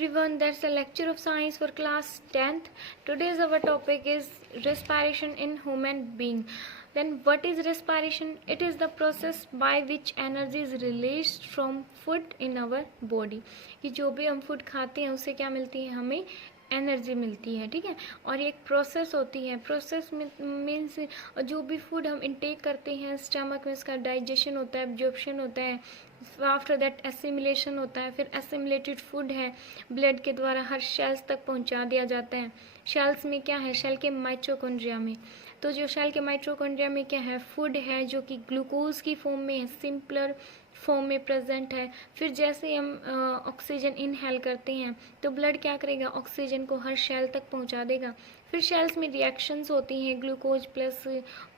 everyone, that's a lecture of science for class 10th. Today's our topic is respiration in human being. Then what is respiration? It is the process by which energy is released from food in our body. कि जो भी हम food खाते हैं उससे क्या मिलती है, हमें एनर्जी मिलती है, ठीक है। और ये एक प्रोसेस होती है, प्रोसेस मीन्स जो भी फूड हम इंटेक करते हैं स्टमक में उसका डाइजेशन होता है, एब्जॉर्प्शन होता है, आफ्टर दैट एसिमिलेशन होता है, फिर एसिमिलेटेड फूड है ब्लड के द्वारा हर सेल्स तक पहुंचा दिया जाता है। सेल्स में क्या है, सेल के माइटोकॉन्ड्रिया में, तो जो सेल के माइटोकॉन्ड्रिया में क्या है, फूड है जो कि ग्लूकोज की फॉर्म में है, सिंपलर फॉर्म में प्रेजेंट है। फिर जैसे हम ऑक्सीजन इनहेल करते हैं तो ब्लड क्या करेगा, ऑक्सीजन को हर सेल तक पहुंचा देगा। फिर सेल्स में रिएक्शंस होती हैं, ग्लूकोज प्लस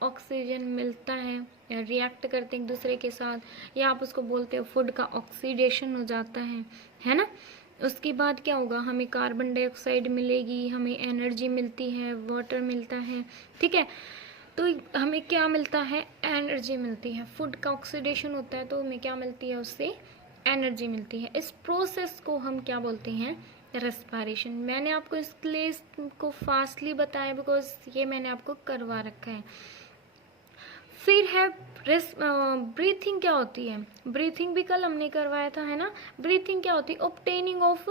ऑक्सीजन मिलता है, रिएक्ट करते हैं एक दूसरे के साथ, या आप उसको बोलते हो फूड का ऑक्सीडेशन हो जाता है ना। उसके बाद क्या होगा, हमें कार्बन डाइऑक्साइड मिलेगी, हमें एनर्जी मिलती है, वाटर मिलता है, ठीक है। तो हमें क्या मिलता है, एनर्जी मिलती है। फूड का ऑक्सीडेशन होता है तो हमें क्या मिलती है, उससे एनर्जी मिलती है। इस प्रोसेस को हम क्या बोलते हैं, रेस्पिरेशन। मैंने आपको इसलिए इसको फास्टली बताया बिकॉज ये मैंने आपको करवा रखा है। फिर है ब्रीथिंग। क्या होती है ब्रीथिंग, भी कल हमने करवाया था, है ना। ब्रीथिंग क्या होती है, obtaining of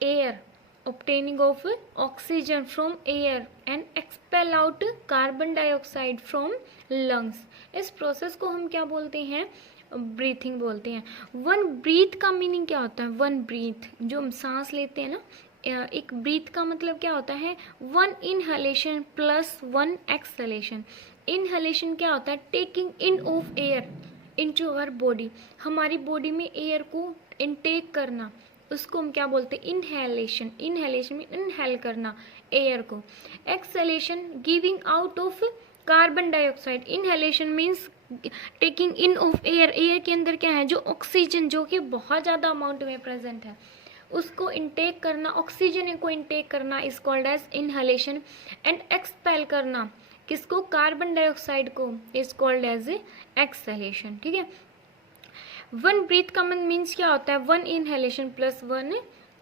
air, obtaining of oxygen from air and expel out carbon dioxide from lungs। इस प्रोसेस को हम क्या बोलते हैं, ब्रीथिंग बोलते हैं। वन ब्रीथ का मीनिंग क्या होता है, वन ब्रीथ जो हम सांस लेते हैं ना, एक ब्रीथ का मतलब क्या होता है, one inhalation plus one exhalation. Inhalation क्या होता है, taking in of air into our body, हमारी बॉडी में एयर को इनटेक करना, उसको हम क्या बोलते हैं, इनहेलेशन। इनहेलेशन में इनहेल करना एयर को। Exhalation giving out of carbon dioxide. Inhalation means taking in of air, air के अंदर क्या है, जो ऑक्सीजन जो कि बहुत ज़्यादा अमाउंट में प्रेजेंट है उसको इनटेक करना, ऑक्सीजन को इनटेक करना is called as inhalation. And expel करना किसको, कार्बन डाइऑक्साइड को, इज कॉल्ड एज एक्सहेलेशन, ठीक है। वन ब्रीथ का मीन्स क्या होता है, one inhalation plus one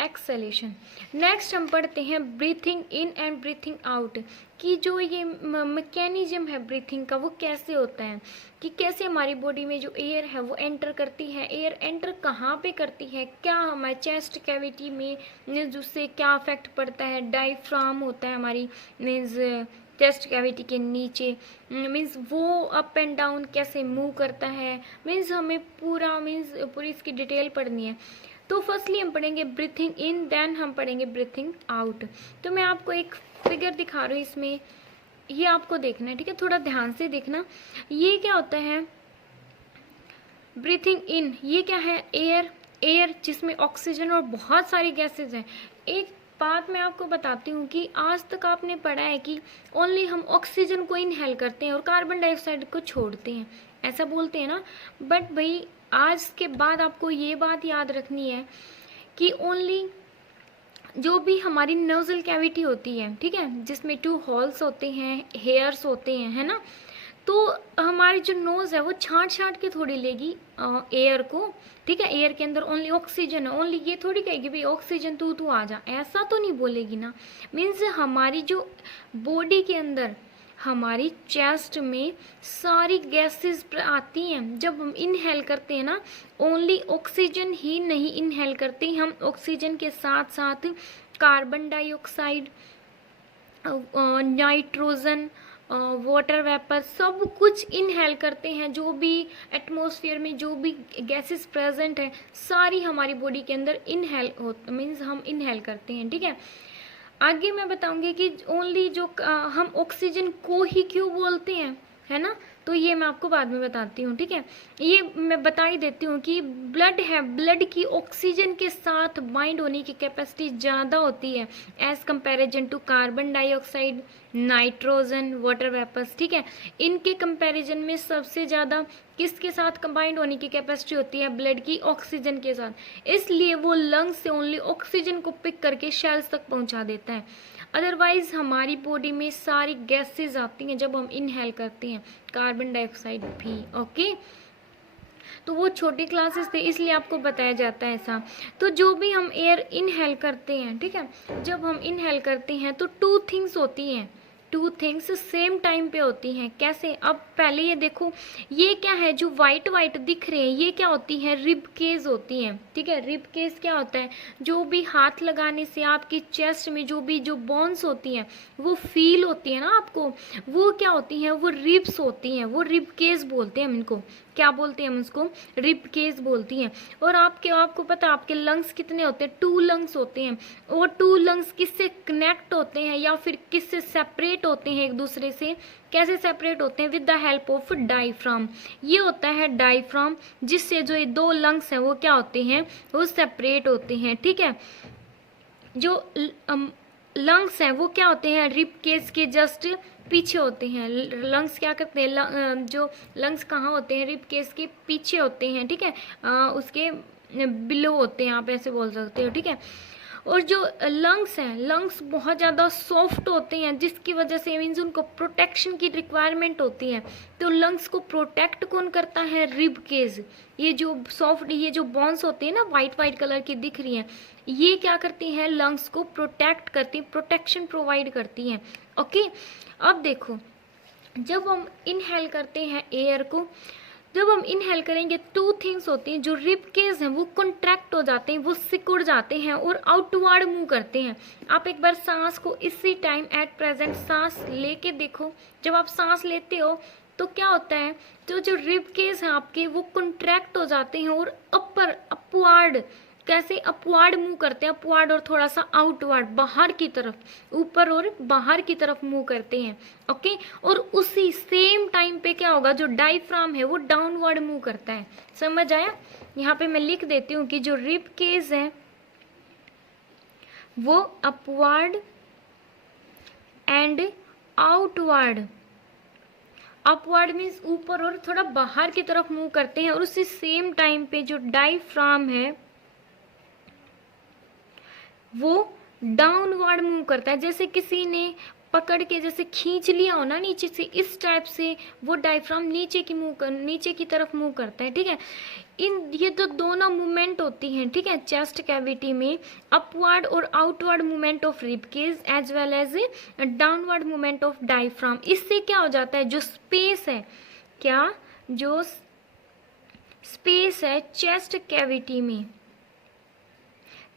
exhalation. Next हम पढ़ते हैं breathing in and breathing out, कि जो ये मैकेनिज्म है ब्रीथिंग का वो कैसे होता है, कि कैसे हमारी बॉडी में जो एयर है वो एंटर करती है। एयर एंटर कहाँ पे करती है, क्या हमारे चेस्ट कैविटी में जिससे क्या इफेक्ट पड़ता है, डायफ्राम होता है हमारी मीन्स चेस्ट कैविटी के नीचे, मीन्स वो अप एंड डाउन कैसे मूव करता है, मीन्स हमें पूरी इसकी डिटेल पढ़नी है। तो फर्स्टली हम पढ़ेंगे ब्रीथिंग इन, देन हम पढ़ेंगे ब्रीथिंग आउट। तो मैं आपको एक फिगर दिखा रही हूँ, इसमें ये आपको देखना है, ठीक है, थोड़ा ध्यान से देखना। ये क्या होता है, ब्रीथिंग इन, ये क्या है, एयर, एयर जिसमें ऑक्सीजन और बहुत सारी गैसेज हैं। एक बात मैं आपको बताती हूँ कि आज तक आपने पढ़ा है कि ओनली हम ऑक्सीजन को इनहेल करते हैं और कार्बन डाइऑक्साइड को छोड़ते हैं, ऐसा बोलते हैं ना। बट भाई आज के बाद आपको ये बात याद रखनी है कि ओनली जो भी हमारी नोजल कैविटी होती है, ठीक है, जिसमें 2 होल्स होते हैं, हेयर्स होते हैं, है ना, तो हमारी जो नोज है वो छांट के थोड़ी लेगी एयर को, ठीक है। एयर के अंदर ओनली ऑक्सीजन है, ओनली ये थोड़ी कहेगी भाई ऑक्सीजन तू आ जा, ऐसा तो नहीं बोलेगी ना। मीन्स हमारी जो बॉडी के अंदर, हमारी चेस्ट में सारी गैसेस आती हैं। जब हम इनहेल करते हैं ना, ओनली ऑक्सीजन ही नहीं इनहेल करते, हम ऑक्सीजन के साथ साथ carbon dioxide, nitrogen, water vapour, सब कुछ इनहेल करते हैं। जो भी एटमॉस्फेयर में जो भी गैसेस प्रेजेंट है सारी हमारी बॉडी के अंदर इनहेल मीन्स हम इनहेल करते हैं, ठीक है। आगे मैं बताऊंगी कि ओनली जो हम ऑक्सीजन को ही क्यों बोलते हैं, है ना, तो ये मैं आपको बाद में बताती हूँ, ठीक है। ये मैं बता ही देती हूँ कि ब्लड है, ब्लड की ऑक्सीजन के साथ बाइंड होने की कैपेसिटी ज़्यादा होती है as comparison to carbon dioxide, nitrogen, water vapours, ठीक है। इनके कंपैरिजन में सबसे ज़्यादा किसके साथ कंबाइंड होने की कैपेसिटी होती है, ब्लड की ऑक्सीजन के साथ। इसलिए वो लंग्स से ओनली ऑक्सीजन को पिक करके सेल्स तक पहुँचा देता है। अदरवाइज हमारी बॉडी में सारी गैसेज आती हैं जब हम इनहेल करते हैं, कार्बन डाइऑक्साइड भी, ओके। तो वो छोटी क्लासेस थे इसलिए आपको बताया जाता है ऐसा। तो जो भी हम एयर इनहेल करते हैं, ठीक है, जब हम इनहेल करते हैं तो टू थिंग्स होती हैं, टू थिंग्स सेम टाइम पे होती हैं। कैसे? अब पहले ये देखो, ये क्या है जो वाइट वाइट दिख रहे हैं, ये क्या होती है? रिब केज होती हैं, ठीक है। रिब केज क्या होता है? जो भी हाथ लगाने से आपकी चेस्ट में जो बोन्स होती हैं वो फील होती है ना आपको, वो क्या होती हैं? वो रिब्स होती हैं, वो रिब केज बोलते हैं हम इनको। क्या बोलते हैं हम उसको? रिब केज बोलती हैं। और आपको पता है आपके लंग्स कितने होते हैं? 2 लंग्स होते हैं। और 2 लंग्स किससे कनेक्ट होते हैं या फिर किससे सेपरेट होते हैं एक दूसरे से? कैसे सेपरेट होते हैं? With the help of diaphragm. ये होता है डायफ्राम, जिससे जो ये 2 लंग्स हैं वो क्या होते हैं? वो सेपरेट होते हैं, ठीक है। जो लंग्स हैं वो क्या होते हैं? रिब केज के जस्ट पीछे होते हैं। लंग्स क्या करते हैं? जो लंग्स कहाँ होते हैं? रिब केज के पीछे होते हैं, ठीक है, उसके बिलो होते हैं, आप ऐसे बोल सकते हो, ठीक है। और जो लंग्स हैं, लंग्स बहुत ज़्यादा सॉफ्ट होते हैं, जिसकी वजह से मीन्स उनको प्रोटेक्शन की रिक्वायरमेंट होती है। तो लंग्स को प्रोटेक्ट कौन करता है? Rib cage. ये जो सॉफ्ट, ये जो बॉन्स होते हैं ना, वाइट वाइट कलर की दिख रही हैं, ये क्या करती हैं? लंग्स को प्रोटेक्ट करती, प्रोटेक्शन प्रोवाइड करती हैं। ओके, अब देखो, जब हम इनहेल करते हैं एयर को, जब हम इनहेल करेंगे 2 थिंग्स होती हैं। जो रिब केज हैं वो कॉन्ट्रैक्ट हो जाते हैं, वो सिकुड़ जाते हैं और आउटवर्ड मूव करते हैं। आप एक बार सांस को इसी टाइम एट प्रेजेंट सांस लेके देखो। जब आप सांस लेते हो तो क्या होता है? तो जो रिब केज हैं आपके वो कॉन्ट्रैक्ट हो जाते हैं और अपवर्ड, कैसे अपवर्ड मूव करते हैं? अपवर्ड और थोड़ा सा आउटवर्ड, बाहर की तरफ, ऊपर और बाहर की तरफ मूव करते हैं। ओके, और उसी सेम टाइम पे क्या होगा? जो डायफ्राम है वो डाउनवर्ड मूव करता है। समझ आया? यहाँ पे मैं लिख देती हूँ कि जो रिब केज है वो upward and outward, upward means ऊपर और थोड़ा बाहर की तरफ मूव करते हैं, और उसी सेम टाइम पे जो डायफ्राम है वो डाउनवर्ड मूव करता है। जैसे किसी ने पकड़ के जैसे खींच लिया हो ना नीचे से, इस टाइप से वो डायफ्राम नीचे की तरफ मूव करता है, ठीक है। ये तो दोनों मूवमेंट होती हैं, ठीक है, चेस्ट कैविटी में, अपवर्ड और outward movement of rib cage as well as downward movement of diaphragm. इससे क्या हो जाता है? जो स्पेस है, क्या जो स्पेस है चेस्ट कैविटी में,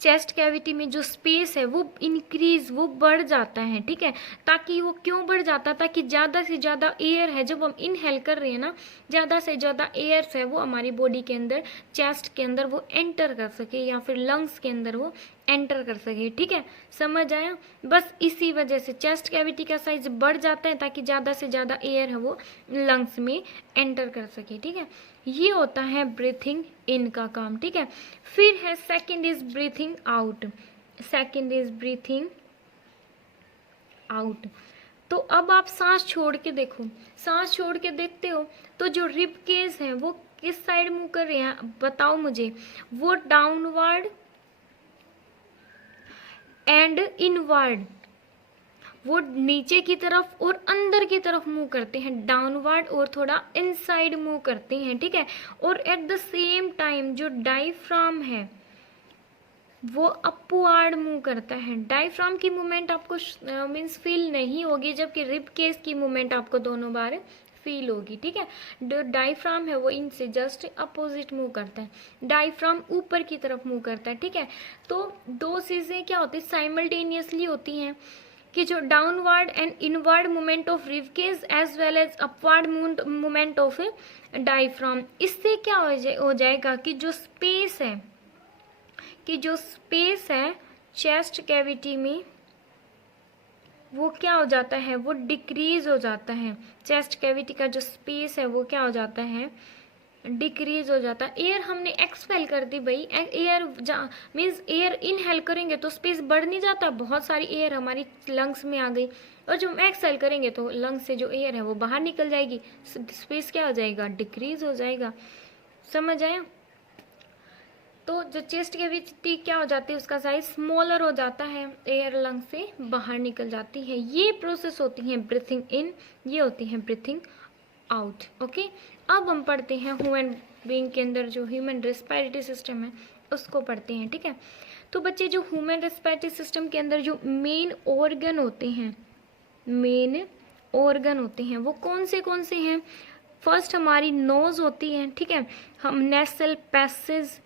चेस्ट कैविटी में जो स्पेस है वो इंक्रीज, वो बढ़ जाता है, ठीक है। ताकि वो क्यों बढ़ जाता है? ताकि ज़्यादा से ज़्यादा एयर है, जब हम इनहेल कर रहे हैं ना, ज़्यादा से ज़्यादा एयर है वो हमारी बॉडी के अंदर, चेस्ट के अंदर वो एंटर कर सके, या फिर लंग्स के अंदर वो एंटर कर सके, ठीक है। समझ आया? बस इसी वजह से चेस्ट कैविटी का साइज बढ़ जाता है, ताकि ज़्यादा से ज़्यादा एयर है वो लंग्स में एंटर कर सके, ठीक है। ये होता है ब्रीथिंग इन का काम, ठीक है। फिर है second is breathing out, second is breathing out. तो अब आप सांस छोड़ के देखो, सांस छोड़ के देखते हो तो जो रिब केज है वो किस साइड मूव कर रहे हैं? बताओ मुझे। वो डाउनवर्ड एंड इनवर्ड, वो नीचे की तरफ और अंदर की तरफ मूव करते हैं, डाउनवर्ड और थोड़ा इनसाइड मूव करते हैं, ठीक है। और एट द सेम टाइम जो डायफ्राम है वो अपवर्ड मूव करता है। डायफ्राम की मूवमेंट आपको मीन्स फील नहीं होगी, जबकि रिब केज की मूवमेंट आपको दोनों बार फील होगी, ठीक है। जो डायफ्राम है वो इनसे जस्ट अपोजिट मूव करता है, डायफ्राम ऊपर की तरफ मूव करता है, ठीक है। तो 2 चीज़ें क्या होती है? साइमल्टेनियसली होती हैं, कि जो downward and inward movement of rib cage as well as upward movement of diaphragm. इससे क्या हो जाएगा कि जो स्पेस है, चेस्ट कैविटी में वो क्या हो जाता है? वो डिक्रीज हो जाता है। चेस्ट कैविटी का जो स्पेस है वो क्या हो जाता है? डिक्रीज हो जाता है। एयर हमने एक्सपेल कर दी भाई, एयर मीन्स एयर इनहेल करेंगे तो स्पेस बढ़ नहीं जाता, बहुत सारी एयर हमारी लंग्स में आ गई, और जब हम एक्सहेल करेंगे तो लंग्स से जो एयर है वो बाहर निकल जाएगी, स्पेस क्या हो जाएगा? डिक्रीज हो जाएगा। समझ आया? तो जो चेस्ट कैविटी क्या हो जाती है? उसका साइज स्मॉलर हो जाता है, एयर लंग से बाहर निकल जाती है। ये प्रोसेस होती है ब्रीथिंग इन, ये होती है ब्रीथिंग आउट। ओके, अब हम पढ़ते हैं बीइंग के अंदर जो ह्यूमन रेस्पिरेटरी सिस्टम है उसको पढ़ते हैं, ठीक है। तो बच्चे जो ह्यूमन रेस्पिरेटरी सिस्टम के अंदर जो मेन ऑर्गन होते हैं, मेन ऑर्गन होते हैं वो कौन से हैं? फर्स्ट हमारी नोज होती है, ठीक है। हम नेसल पैसेज,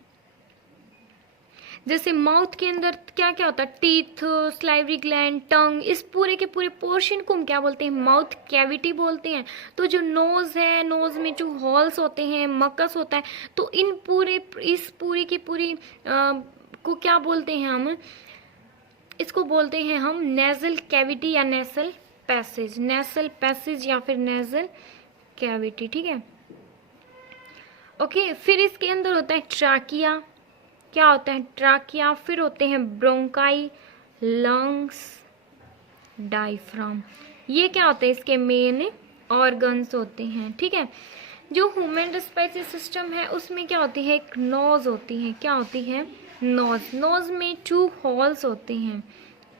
जैसे माउथ के अंदर क्या क्या होता है, टीथ, स्लाइवरी ग्लैंड, टंग, इस पूरे के पूरे पोर्शन को हम क्या बोलते हैं? माउथ कैविटी बोलते हैं। तो जो नोज है, नोज में जो हॉल्स होते हैं, मकस होता है, तो इस पूरी की पूरी को क्या बोलते हैं हम? इसको बोलते हैं हम नेजल कैविटी या नेसल पैसेज, नेसल पैसेज या फिर नेजल कैविटी, ठीक है। ओके, फिर इसके अंदर होता है ट्राकिया, क्या होता है? ट्राकिया। फिर होते हैं ब्रोंकाई, लंग्स, डायफ्राम। ये क्या होते हैं? इसके मेन ऑर्गन्स होते हैं, ठीक है। जो ह्यूमन रेस्पिरेटरी सिस्टम है उसमें क्या होती है? एक नोज होती है, क्या होती है? नोज। नोज में 2 होल्स होते हैं,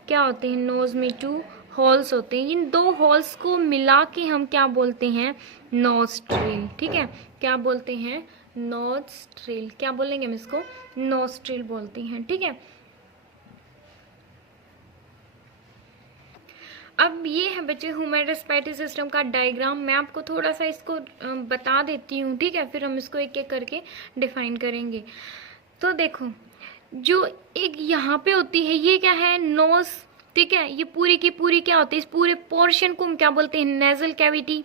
क्या होते हैं? नोज में 2 होल्स होते हैं। इन 2 होल्स को मिला के हम क्या बोलते हैं? नोस्ट्रिल, ठीक है। क्या बोलते हैं? नोस्ट्रिल। क्या बोलेंगे हम इसको? नोस्ट्रिल बोलते हैं, ठीक है। अब ये है बच्चे ह्यूमन रेस्पिरेटरी सिस्टम का डायग्राम। मैं आपको थोड़ा सा इसको बता देती हूँ, ठीक है, फिर हम इसको एक एक करके डिफाइन करेंगे। तो देखो, जो एक यहाँ पे होती है ये क्या है? नोज, ठीक है। ये पूरी की पूरी क्या होती है? इस पूरे पोर्शन को हम क्या बोलते हैं? नेजल कैविटी,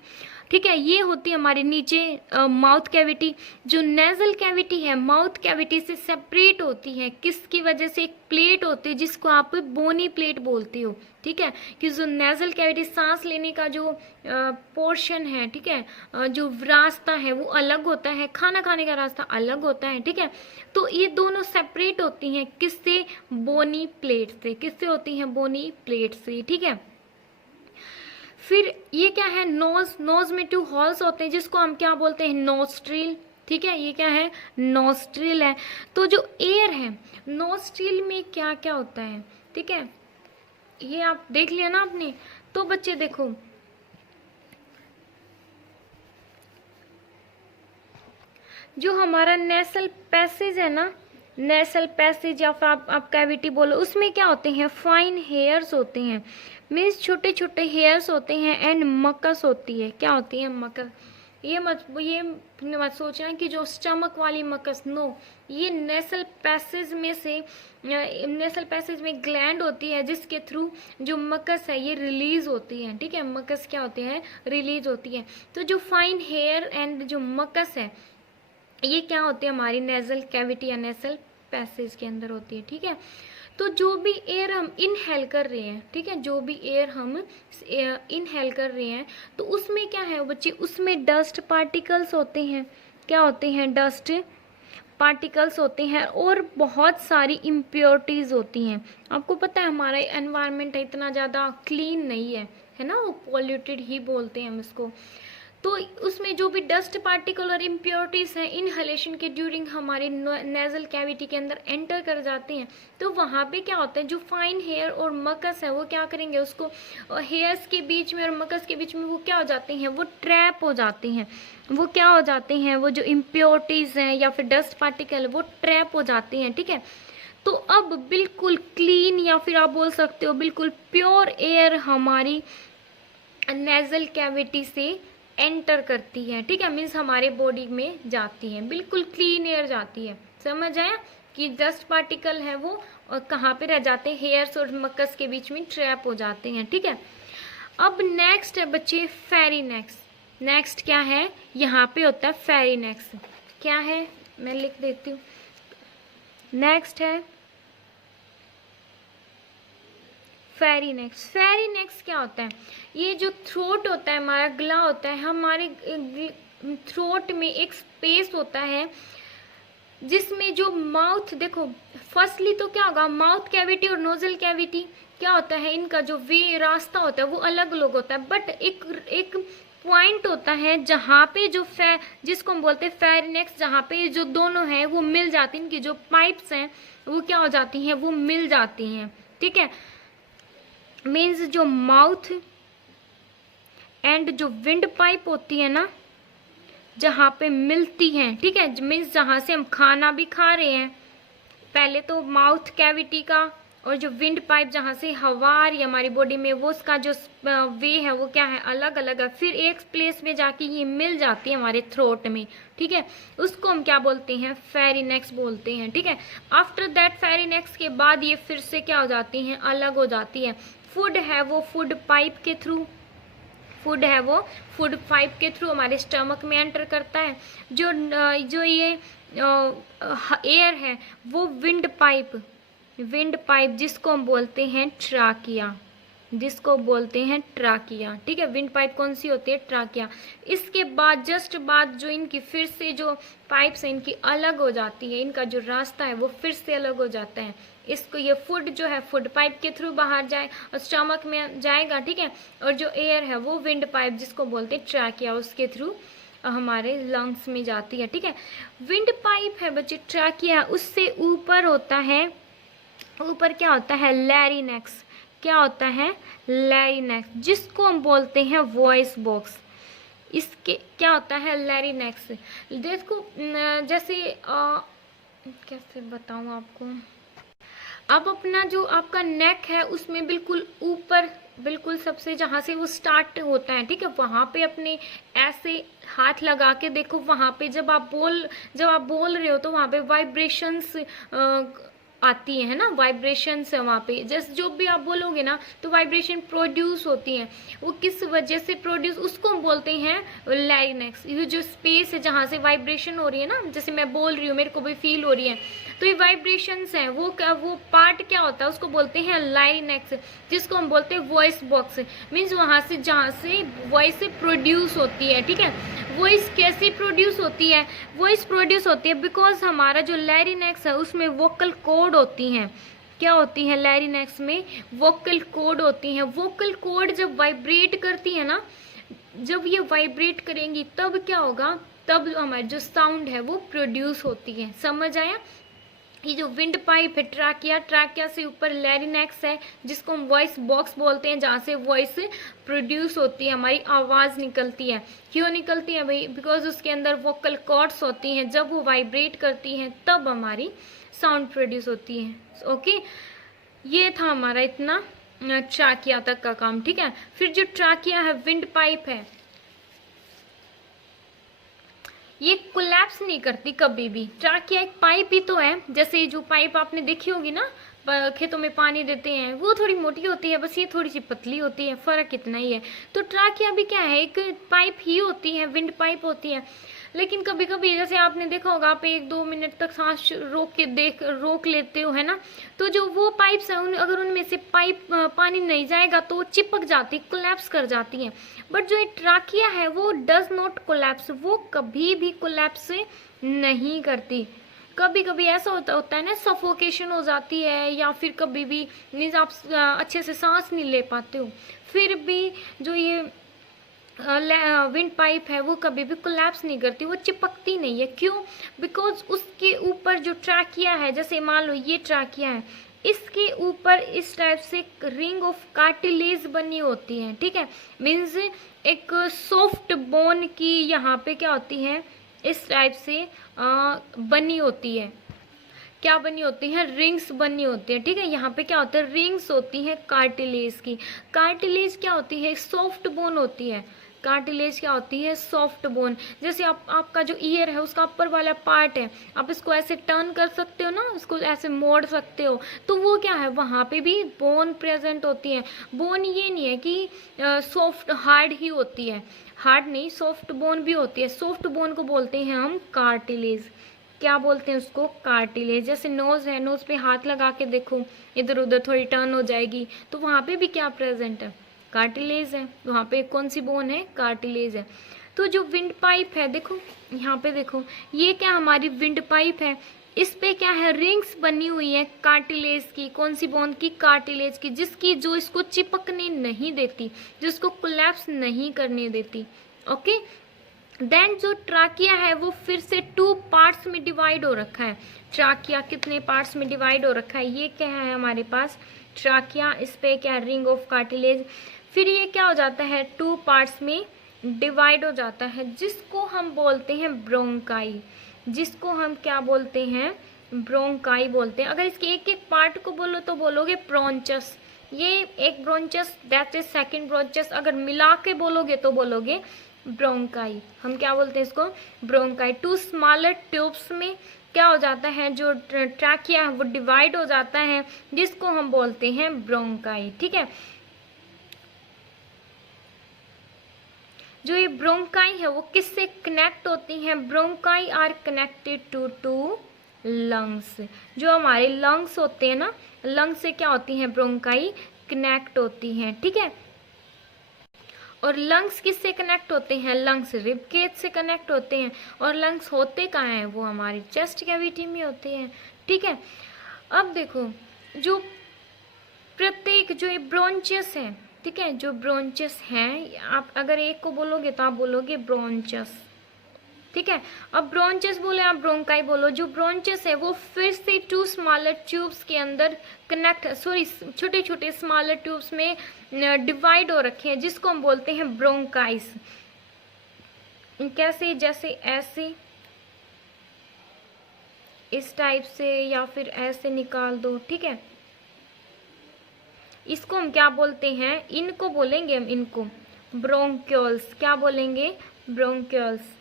ठीक है। ये होती है हमारे नीचे माउथ कैविटी। जो नेजल कैविटी है माउथ कैविटी से सेपरेट होती है, किसकी वजह से? एक प्लेट होती है जिसको आप बोनी प्लेट बोलते हो, ठीक है। कि जो नेजल कैविटी सांस लेने का जो पोर्शन है, ठीक है, जो रास्ता है वो अलग होता है, खाना खाने का रास्ता अलग होता है, ठीक है। तो ये दोनों सेपरेट होती हैं किससे? बोनी प्लेट से। किससे होती हैं? बोनी प्लेट से, ठीक है। फिर ये क्या है? नोज। नोज में 2 हॉल्स होते हैं जिसको हम क्या बोलते हैं? नोस्ट्रिल, ठीक है। ये क्या है? नोस्ट्रिल है। तो जो एयर है नोस्ट्रिल में क्या क्या होता है, ठीक है, ये आप देख लिया ना आपने। तो बच्चे देखो, जो हमारा नेसल पैसेज है ना, नेसल पैसेज या फिर आप कैविटी बोलो, उसमें क्या होते हैं? फाइन हेयर्स होते हैं, मीन्स छोटे छोटे हेयर्स होते हैं, एंड मकस होती है। क्या होती है? मकस। ये मत सोचना कि जो स्टमक वाली मकस, नो। ये नेसल पैसेज में से, नेसल पैसेज में ग्लैंड होती है जिसके थ्रू जो मकस है ये रिलीज होती है, ठीक है। मकस क्या होती है? रिलीज होती है। तो जो फाइन हेयर एंड जो मकस है ये क्या होती है? हमारी नेजल कैविटी या नेसल पैसेज के अंदर होती है, ठीक है। तो जो भी एयर हम इनहेल कर रहे हैं, ठीक है, जो भी एयर हम इनहेल कर रहे हैं, तो उसमें क्या है बच्चे? उसमें डस्ट पार्टिकल्स होते हैं। क्या होते हैं? डस्ट पार्टिकल्स होते हैं और बहुत सारी इम्प्योरिटीज होती हैं। आपको पता है हमारा एनवायरनमेंट इतना ज़्यादा क्लीन नहीं है ना, वो पॉल्यूटेड ही बोलते हैं हम इसको। तो उसमें जो भी डस्ट पार्टिकल और इम्प्योरिटीज हैं इनहेलेशन के ड्यूरिंग हमारे नेजल कैविटी के अंदर एंटर कर जाते हैं, तो वहाँ पे क्या होता है? जो फाइन हेयर और मकस है वो क्या करेंगे? उसको हेयर्स के बीच में और मकस के बीच में वो क्या हो जाते हैं? वो ट्रैप हो जाते हैं। वो क्या हो जाते हैं? वो जो इम्प्योरिटीज हैं या फिर डस्ट पार्टिकल वो ट्रैप हो जाते हैं, ठीक है। तो अब बिल्कुल क्लीन या फिर आप बोल सकते हो बिल्कुल प्योर एयर हमारी नेजल कैविटी से एंटर करती है, ठीक है, मीन्स हमारे बॉडी में जाती है, बिल्कुल क्लीन एयर जाती है। समझ आया कि डस्ट पार्टिकल है वो और कहाँ पे रह जाते हैं? हेयर्स और मकस के बीच में ट्रैप हो जाते हैं, ठीक है। अब नेक्स्ट है बच्चे फेरिनेक्स। नेक्स्ट क्या है? यहाँ पे होता है फेरिनेक्स। क्या है? मैं लिख देती हूँ। नेक्स्ट है फेरिनेक्स। फेरिनेक्स क्या होता है? ये जो थ्रोट होता है हमारा, गला होता है, हमारे थ्रोट में एक स्पेस होता है जिसमें जो माउथ, देखो फर्स्टली तो क्या होगा? माउथ कैविटी और नोजल कैविटी क्या होता है? इनका जो वे रास्ता होता है वो अलग अलग होता है, बट एक पॉइंट होता है जहाँ पे जो जिसको हम बोलते हैं फेरिनेक्स, जहाँ पे जो दोनों हैं वो मिल जाती हैं, इनकी जो पाइप्स हैं वो क्या हो जाती हैं? वो मिल जाती हैं, ठीक है। मीन्स जो माउथ एंड जो विंड पाइप होती है ना, जहाँ पे मिलती हैं, ठीक है, मीन्स जहाँ से हम खाना भी खा रहे हैं। पहले तो माउथ कैविटी का, और जो विंड पाइप जहाँ से हवा आ रही है हमारी बॉडी में, वो उसका जो वे है वो क्या है, अलग अलग है। फिर एक प्लेस में जाके ये मिल जाती है हमारे थ्रोट में, ठीक है, उसको हम क्या बोलते हैं, फेरिनेक्स बोलते हैं, ठीक है। आफ्टर दैट फेरिनेक्स के बाद ये फिर से क्या हो जाती हैं, अलग हो जाती है। फूड है वो फूड पाइप के थ्रू, फूड है वो फूड पाइप के थ्रू हमारे स्टमक में एंटर करता है। जो ये एयर है वो विंड पाइप जिसको हम बोलते हैं ट्राकिया, जिसको बोलते हैं ट्राकिया, ठीक है। विंड पाइप कौन सी होती है, ट्राकिया। इसके बाद जस्ट बाद जो इनकी फिर से जो पाइप्स है इनकी अलग हो जाती है, इनका जो रास्ता है वो फिर से अलग हो जाता है। इसको ये फूड जो है फूड पाइप के थ्रू बाहर जाए और स्टमक में जाएगा, ठीक है। और जो एयर है वो विंड पाइप जिसको बोलते हैं ट्राकिया, उसके थ्रू हमारे लंग्स में जाती है, ठीक है। विंड पाइप है बच्चे, ट्राकिया, उससे ऊपर होता है, ऊपर क्या होता है, लैरिनेक्स। क्या होता है, लैरिनेक्स, जिसको हम बोलते हैं वॉइस बॉक्स। इसके क्या होता है, लैरिनेक्स। देखो जैसे कैसे बताऊं आपको, अब अपना जो आपका नेक है उसमें बिल्कुल ऊपर, बिल्कुल सबसे जहाँ से वो स्टार्ट होता है, ठीक है, वहाँ पे अपने ऐसे हाथ लगा के देखो। वहाँ पे जब आप बोल रहे हो तो वहाँ पे वाइब्रेशंस आती है ना, वाइब्रेशंस है वहाँ पे। जैसे जो भी आप बोलोगे ना तो वाइब्रेशन प्रोड्यूस होती है। वो किस वजह से प्रोड्यूस, उसको हम बोलते हैं लैरिनेक्स। ये जो स्पेस है जहाँ से वाइब्रेशन हो रही है ना, जैसे मैं बोल रही हूँ मेरे को भी फील हो रही है, तो ये वाइब्रेशंस हैं, वो पार्ट क्या होता है उसको बोलते हैं लाइनेक्स, जिसको हम बोलते हैं वॉइस बॉक्स। मीन्स वहाँ से जहाँ से वॉइस प्रोड्यूस होती है, ठीक है। वॉइस कैसे प्रोड्यूस होती है, वॉइस प्रोड्यूस होती है बिकॉज हमारा जो लैरिनेक्स है उसमें वोकल कॉर्ड होती हैं। क्या होती है, लैरिनेक्स में वोकल कॉर्ड होती हैं। वोकल कॉर्ड जब वाइब्रेट करती है ना, जब ये वाइब्रेट करेंगी तब क्या होगा, तब हमारी जो साउंड है वो प्रोड्यूस होती है। समझ आया। ये जो विंड पाइप है ट्राकिया से ऊपर लैरिनेक्स है, जिसको हम वॉइस बॉक्स बोलते हैं, जहाँ से वॉइस प्रोड्यूस होती है, हमारी आवाज़ निकलती है। क्यों निकलती है भाई, बिकॉज उसके अंदर वोकल कॉर्ड्स होती हैं, जब वो वाइब्रेट करती हैं तब हमारी साउंड प्रोड्यूस होती है। ओके, ये था हमारा इतना ट्राकिया तक का काम, ठीक है। फिर जो ट्राकिया है, विंड पाइप है, ये कोलैप्स नहीं करती कभी भी। ट्राकिया एक पाइप ही तो है, जैसे जो पाइप आपने देखी होगी ना खेतों में पानी देते हैं, वो थोड़ी मोटी होती है, बस ये थोड़ी सी पतली होती है, फर्क इतना ही है। तो ट्राकिया भी क्या है, एक पाइप ही होती है, विंड पाइप होती है। लेकिन कभी कभी जैसे आपने देखा होगा, आप 1-2 मिनट तक सांस रोक लेते हो, है ना, तो जो वो पाइप्स है अगर उनमें से पानी नहीं जाएगा तो चिपक जाती, कोलैप्स कर जाती है। बट जो ट्राकिया है वो डज नॉट कोलैप्स, वो कभी भी कोलैप्स नहीं करती। कभी कभी ऐसा होता है ना, सफोकेशन हो जाती है, या फिर कभी भी मीन्स आप अच्छे से सांस नहीं ले पाते हो, फिर भी जो ये विंड पाइप है वो कभी भी कोलैप्स नहीं करती, वो चिपकती नहीं है। क्यों, बिकॉज उसके ऊपर जो ट्राकिया है, जैसे मान लो ये ट्राकिया है, इसके ऊपर इस टाइप से रिंग ऑफ कार्टिलेज बनी होती है, ठीक है। मीन्स एक सॉफ्ट बोन की यहाँ पे क्या होती है, इस टाइप से बनी होती है। क्या बनी होती है, रिंग्स बनी होती है, ठीक है। यहाँ पे क्या होता है, रिंग्स होती है कार्टिलेज की। कार्टिलेज क्या होती है, सॉफ्ट बोन होती है। कार्टिलेज क्या होती है, सॉफ्ट बोन। जैसे आपका जो ईयर है उसका ऊपर वाला पार्ट है, आप इसको ऐसे टर्न कर सकते हो ना, इसको ऐसे मोड़ सकते हो, तो वो क्या है, वहाँ पे भी बोन प्रेजेंट होती है। बोन ये नहीं है कि सॉफ्ट हार्ड ही होती है, हार्ड नहीं, सॉफ्ट बोन भी होती है। सॉफ्ट बोन को बोलते हैं हम कार्टिलेज। क्या बोलते हैं उसको, कार्टिलेज। जैसे नोज है, नोज पे हाथ लगा के देखो, इधर उधर थोड़ी टर्न हो जाएगी, तो वहाँ पे भी क्या प्रेजेंट है, कार्टिलेज है। वहाँ पे कौन सी बोन है, कार्टिलेज है। तो जो विंड पाइप है, देखो यहाँ पे देखो, ये क्या हमारी विंड पाइप है, इस पे क्या है, रिंग्स बनी हुई है कार्टिलेज की। कौन सी बोन की, कार्टिलेज की, जिसकी जो इसको चिपकने नहीं देती, जिसको कोलैप्स नहीं करने देती। ओके, देन जो ट्राकिया है वो फिर से 2 पार्ट्स में डिवाइड हो रखा है। ट्राकिया कितने पार्ट्स में डिवाइड हो रखा है, ये क्या है हमारे पास ट्राकिया, इस पे क्या, रिंग ऑफ कार्टिलेज। फिर ये क्या हो जाता है, 2 पार्ट्स में डिवाइड हो जाता है, जिसको हम बोलते हैं ब्रोंकाई, जिसको हम क्या बोलते हैं, ब्रोंकाई बोलते हैं। अगर इसके एक एक पार्ट को बोलो तो बोलोगे ब्रोंचस, ये एक bronchus, that is second bronchus. अगर मिला के बोलोगे तो बोलोगे ब्रोंकाई। हम क्या बोलते हैं इसको, ब्रोंकाई। टू स्मॉलर ट्यूब्स में क्या हो जाता है, जो ट्रैकिया है वो डिवाइड हो जाता है, जिसको हम बोलते हैं ब्रोंकाई। ठीक है, जो ये ब्रोंकाई है वो किससे कनेक्ट होती हैं, bronchi are connected to lungs. जो हमारे लंग्स होते हैं ना, लंग्स से क्या होती हैं, ब्रोंकाई कनेक्ट होती हैं। ठीक है, और लंग्स किससे कनेक्ट होते हैं, लंग्स रिब केज से कनेक्ट होते हैं। और लंग्स होते कहाँ हैं, वो हमारी चेस्ट कैविटी में होते हैं। ठीक है, अब देखो जो प्रत्येक जो ये ब्रोंचस है, ठीक है, जो ब्रोंचस हैं, आप अगर एक को बोलोगे तो आप बोलोगे ब्रोंचस। ठीक है, अब ब्रोंचस बोले आप ब्रोंकाई बोलो। जो ब्रोंचस है वो फिर से टू स्मॉलर ट्यूब्स के अंदर कनेक्ट, सॉरी छोटे छोटे स्मॉलर ट्यूब्स में डिवाइड हो रखे हैं, जिसको हम बोलते हैं ब्रोंकाइस। कैसे, जैसे ऐसे, इस टाइप से, या फिर ऐसे निकाल दो। ठीक है, इसको हम क्या बोलते हैं, इनको बोलेंगे हम, इनको ब्रोंक्यूल्स। क्या बोलेंगे, ब्रोंक्यूल्स।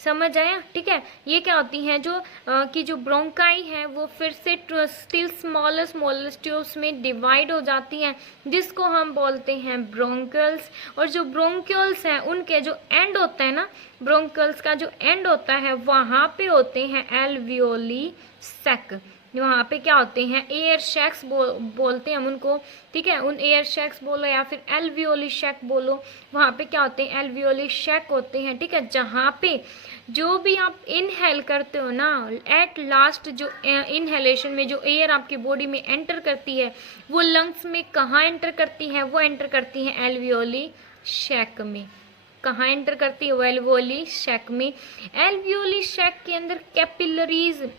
समझ आया। ठीक है, ये क्या होती हैं, जो कि जो ब्रोंकाई है वो फिर से स्टिल स्मॉलर स्मॉलर ट्यूब्स में डिवाइड हो जाती हैं, जिसको हम बोलते हैं ब्रोंक्यूल्स। और जो ब्रोंक्यूल्स हैं उनके जो एंड होता है ना, ब्रोंक्यूल्स का जो एंड होता है वहाँ पे होते हैं एल्वियोली सैक। वहाँ पे क्या होते हैं, एयर शैक्स बोलते हैं हम उनको। ठीक है, उन एयर शैक्स बोलो या फिर एल्वियोली शैक बोलो, वहाँ पे क्या होते हैं, एल्वियोली शैक होते हैं। ठीक है, जहाँ पे जो भी आप इनहेल करते हो ना, एट लास्ट जो इनहेलेशन में जो एयर आपकी बॉडी में एंटर करती है, वो लंग्स में कहाँ एंटर करती है, वो एंटर करती है एल्वियोली शैक में। कहाँ एंटर करती है, वो एल्वियोली शैक में। एल्वियोली शैक के अंदर capillaries,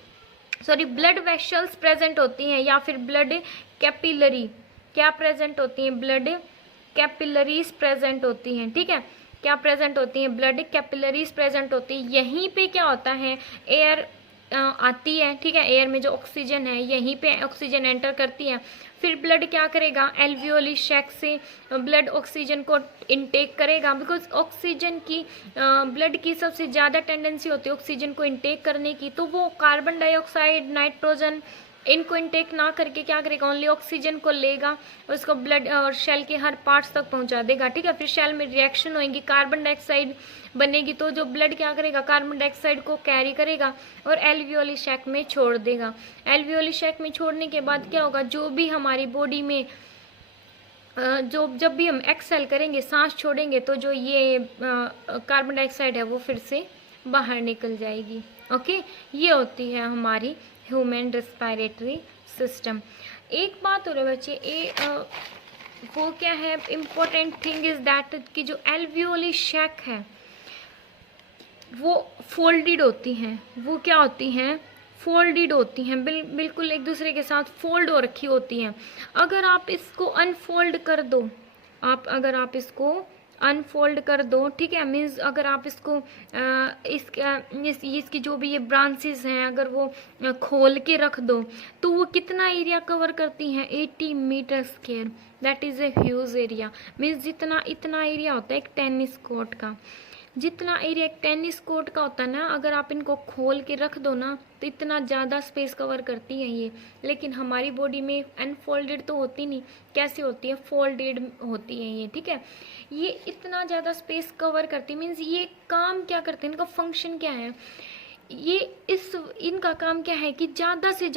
sorry blood vessels present होती हैं, या फिर ब्लड कैपिलरी क्या प्रेजेंट होती हैं, ब्लड कैपिलरीज प्रेजेंट होती हैं। ठीक है, क्या प्रेजेंट होती हैं, ब्लड कैपिलरीज प्रेजेंट होती है। यहीं पे क्या होता है, एयर आती है। ठीक है, एयर में जो ऑक्सीजन है, यहीं पे ऑक्सीजन एंटर करती है। फिर ब्लड क्या करेगा, एल्वियोली शैक से ब्लड ऑक्सीजन को इनटेक करेगा, बिकॉज ऑक्सीजन की ब्लड की सबसे ज़्यादा टेंडेंसी होती है ऑक्सीजन को इनटेक करने की। तो वो कार्बन डाइऑक्साइड, नाइट्रोजन, इनको इनटेक ना करके क्या करेगा, ओनली ऑक्सीजन को लेगा और उसको ब्लड और सेल के हर पार्ट्स तक पहुंचा देगा। ठीक है, फिर सेल में रिएक्शन होगी, कार्बन डाइऑक्साइड बनेगी, तो जो ब्लड क्या करेगा, कार्बन डाइऑक्साइड को कैरी करेगा और एल्वियोली शैक में छोड़ देगा। एल्वियोली शैक में छोड़ने के बाद क्या होगा, जो भी हमारी बॉडी में जब भी हम एक्सहेल करेंगे, सांस छोड़ेंगे, तो जो ये कार्बन डाइऑक्साइड है वो फिर से बाहर निकल जाएगी। ओके, ये होती है हमारी ह्यूमन रेस्पिरेटरी सिस्टम। एक बात और है बच्चे, वो क्या है, इम्पोर्टेंट थिंग इज दैट कि जो एल्वियोली शैक है वो फोल्डेड होती हैं। वो क्या होती हैं, फोल्डेड होती हैं, बिल्कुल एक दूसरे के साथ फोल्ड हो रखी होती हैं। अगर आप इसको अनफोल्ड कर दो, अगर आप इसको अनफोल्ड कर दो, ठीक है, मीन्स अगर आप इसको इसकी जो भी ये ब्रांचेस हैं अगर वो खोल के रख दो, तो वो कितना एरिया कवर करती हैं, 80 metre square. That is a huge area. Means इतना एरिया होता है एक टेनिस कोर्ट का, जितना एरिया एक टेनिस कोर्ट का होता है ना, अगर आप इनको खोल के रख दो ना, तो इतना ज़्यादा स्पेस कवर करती है ये। लेकिन हमारी बॉडी में अनफोल्डेड तो होती नहीं, कैसे होती है, फोल्डेड होती है ये। ठीक है, ये इतना ज़्यादा स्पेस कवर करती है। मीन्स ये काम क्या करते हैं, इनका फंक्शन क्या है, इनका काम क्या है कि ज़्यादा से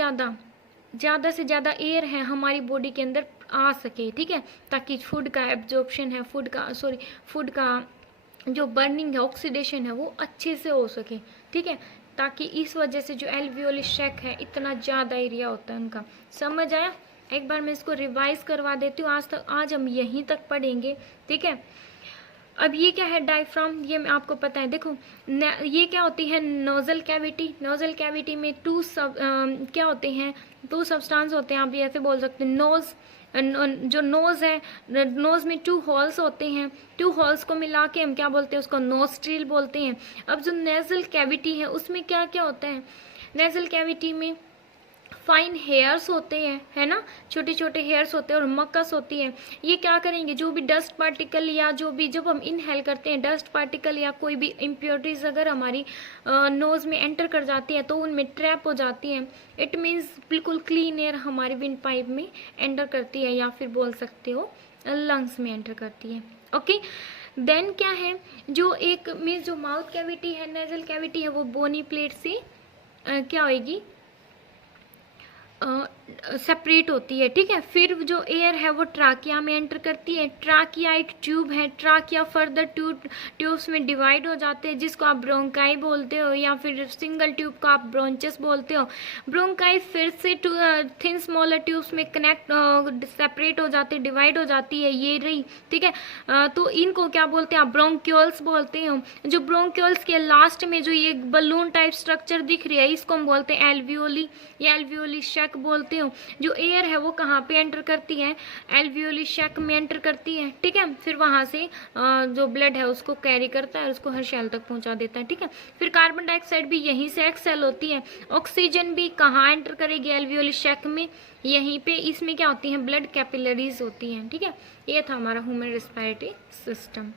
ज़्यादा एयर है हमारी बॉडी के अंदर आ सके। ठीक है, ताकि फूड का एब्जॉर्प्शन है, फूड का जो बर्निंग है, ऑक्सीडेशन है, वो अच्छे से हो सके। ठीक है, ताकि इस वजह से जो एल्वियोली शैक है इतना ज़्यादा एरिया होता है उनका। समझ आया। एक बार मैं इसको रिवाइज करवा देती हूँ। आज हम यहीं तक पढ़ेंगे। ठीक है, अब ये क्या है डायफ्राम, ये आपको पता है। देखो ये क्या होती है नोजल कैविटी। नोजल कैविटी में क्या होते हैं, 2 सब्सटेंस होते हैं, आप ये ऐसे बोल सकते हैं। नोज, जो नोज है, नोज में 2 होल्स होते हैं, 2 होल्स को मिला के हम क्या बोलते हैं, उसको नोस्ट्रिल बोलते हैं। अब जो नेजल कैविटी है उसमें क्या क्या होता है, नेजल कैविटी में फाइन हेयर्स होते हैं, है ना, छोटे छोटे हेयर्स होते हैं और मक्कस होती है। ये क्या करेंगे, जो भी डस्ट पार्टिकल या जो भी जब हम इनहेल करते हैं डस्ट पार्टिकल या कोई भी इम्प्योरिटीज अगर हमारी नोज में एंटर कर जाती है तो उनमें ट्रैप हो जाती है। इट मीन्स बिल्कुल क्लीन एयर हमारी विंड पाइप में एंटर करती है, या फिर बोल सकते हो लंग्स में एंटर करती है। ओके, देन क्या है, जो एक मीन्स जो माउथ कैविटी है, नेजल कैविटी है, वो बोनी प्लेट से क्या होगी, सेपरेट होती है, ठीक है। फिर जो एयर है वो ट्राकिया में एंटर करती है। ट्राकिया एक ट्यूब है, ट्राकिया फर्दर ट्यूब्स में डिवाइड हो जाते हैं, जिसको आप ब्रोंकाई बोलते हो, या फिर सिंगल ट्यूब को आप ब्रोंचस बोलते हो। ब्रोंकाई फिर से थिन स्मॉलर ट्यूब्स में कनेक्ट सेपरेट हो जाते, डिवाइड हो जाती है, ये रही, ठीक है। तो इनको क्या बोलते हैं, आप ब्रोंक्यूल्स बोलते हो। जो ब्रोंक्यूल्स के लास्ट में जो ये बलून टाइप स्ट्रक्चर दिख रही है, इसको हम बोलते हैं एल्वियोली या एल्वियोली शैक बोलते हो। जो एयर है वो कहाँ पे एंटर करती है, एल्वियोली शैक में एंटर करती है, ठीक है। फिर वहां से जो ब्लड है उसको कैरी करता है और उसको हर सेल तक पहुंचा देता है, ठीक है। फिर कार्बन डाइऑक्साइड भी यहीं से एक्सहेल होती है। ऑक्सीजन भी कहाँ एंटर करेगी, एल्वियोली शैक में, यहीं पे। इसमें क्या होती है, ब्लड कैपिलरीज होती हैं, ठीक है। ये था हमारा ह्यूमन रेस्पिरेटरी सिस्टम।